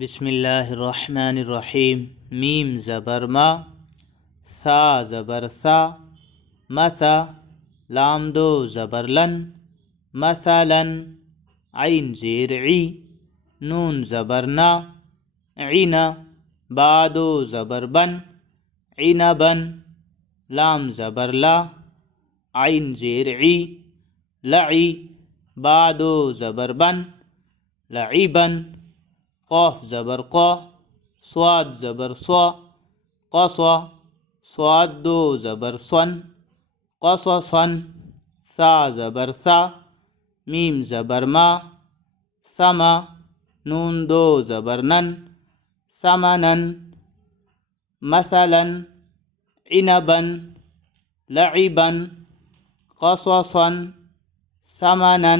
بسم اللہ الرحمن الرحیم۔ میم زبر ما، سا زبر سا، مسا، لام دو زبر لن، مثلا، عین زیر عی، نون زبر نا، عینا، با دو زبر بن، عنبا، لام زبر لا، عین زیر عی، لعی، با دو زبر بن، لعیبا، قاف زبر قا، صاد زبر صا، قصا، صاد دو زبر صن، قصصا، سا زبر سا، میم زبر ما، سما، نون دو زبر نن، سمنا، مثلا، عنبا، لعبا، قصصا، ثمنا،